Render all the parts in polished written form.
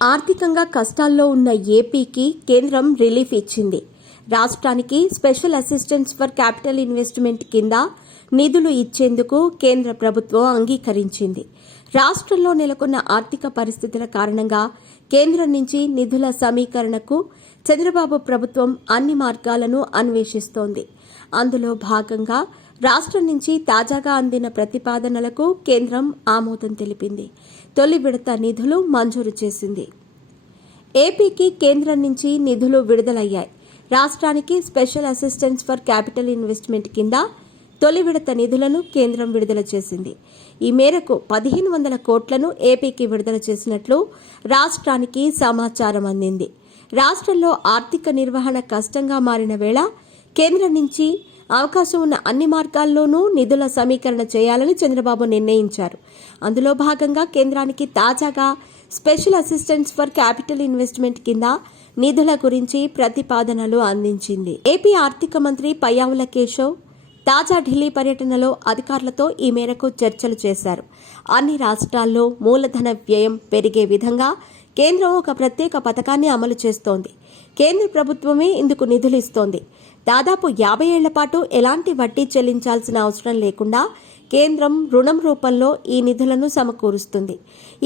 ఆర్థికంగా కష్టాల్లో ఉన్న ఏపీకి కేంద్రం రిలీఫ్ ఇచ్చింది. రాష్ట్రానికి special assistance for capital investment కింద నిధులు ఇచ్చేందుకు కేంద్ర ప్రభుత్వం అంగీకరించింది. రాష్ట్రంలో నెలకొన్న ఆర్థిక పరిస్థితుల కారణంగా కేంద్రం నుంచి నిధుల సమీకరణకు చంద్రబాబు ప్రభుత్వం అన్ని మార్గాలను అన్వేషిస్తోంది. అందులో భాగంగా రాష్ట్రం నుంచి తాజాగా అందిన ప్రతిపాదనలకు కేంద్రం ఆమోదం తెలిపింది. తొలి విడత నిధులు మంజూరు చేసింది. ఏపీకి కేంద్రం నుంచి నిధులు విడుదలయ్యాయి. రాష్ట్రానికి special assistance for capital investment కింద తొలి విడత నిధులను కేంద్రం విడుదల చేసింది. ఈ మేరకు 1500 కోట్లను ఏపీకి విడుదల చేసినట్లు రాష్ట్రానికి సమాచారం అందింది. రాష్ట్రంలో ఆర్థిక నిర్వహణ కష్టంగా మారిన వేళ కేంద్రం నుంచి అవకాశం ఉన్న అన్ని మార్గాల్లోనూ నిధుల సమీకరణ చేయాలని చంద్రబాబు నిర్ణయించారు. అందులో భాగంగా కేంద్రానికి తాజాగా special assistance for capital investment కింద నిధుల గురించి ప్రతిపాదనలు అందించింది. ఏపీ ఆర్థిక మంత్రి పయ్యావుల కేశవ్ తాజా ఢిల్లీ పర్యటనలో అధికారులతో ఈ మేరకు చర్చలు చేశారు. అన్ని రాష్ట్రాల్లో మూలధన వ్యయం పెరిగే విధంగా కేంద్రం ఒక ప్రత్యేక పథకాన్ని అమలు చేస్తోంది. కేంద్ర ప్రభుత్వమే ఇందుకు నిధులు ఇస్తోంది. దాదాపు 50 ఏళ్ల పాటు ఎలాంటి వడ్డీ చెల్లించాల్సిన అవసరం లేకుండా కేంద్రం రుణం రూపంలో ఈ నిధులను సమకూరుస్తుంది.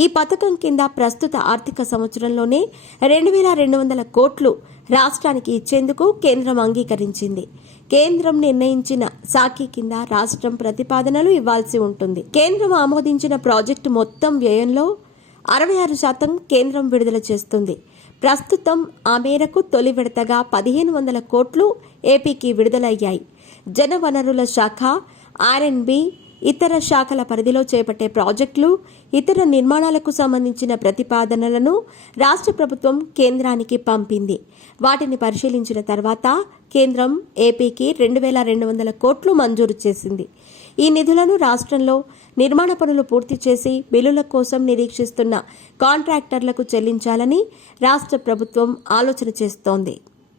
ఈ పథకం కింద ప్రస్తుత ఆర్థిక సంవత్సరంలోనే 2200 కోట్లు రాష్ట్రానికి ఇచ్చేందుకు కేంద్రం అంగీకరించింది. కేంద్రం నిర్ణయించిన సాకి కింద రాష్ట్రం ప్రతిపాదనలు ఇవ్వాల్సి ఉంటుంది. కేంద్రం ఆమోదించిన ప్రాజెక్టు మొత్తం వ్యయంలో 66% కేంద్రం విడుదల చేస్తుంది. ప్రస్తుతం ఆ మేరకు తొలి విడతగా 1500 కోట్లు ఏపీకి విడుదలయ్యాయి. జలవనరుల శాఖ, ఆర్ఎండ్బి, ఇతర శాఖల పరిధిలో చేపట్టే ప్రాజెక్టులు, ఇతర నిర్మాణాలకు సంబంధించిన ప్రతిపాదనలను రాష్ట్ర ప్రభుత్వం కేంద్రానికి పంపింది. వాటిని పరిశీలించిన తర్వాత కేంద్రం ఏపీకి 2200 కోట్లు మంజూరు చేసింది. ఈ నిధులను రాష్ట్రంలో నిర్మాణ పనులు పూర్తి చేసి బిల్లుల కోసం నిరీక్షిస్తున్న కాంట్రాక్టర్లకు చెల్లించాలని రాష్ట్ర ప్రభుత్వం ఆలోచన చేస్తోంది.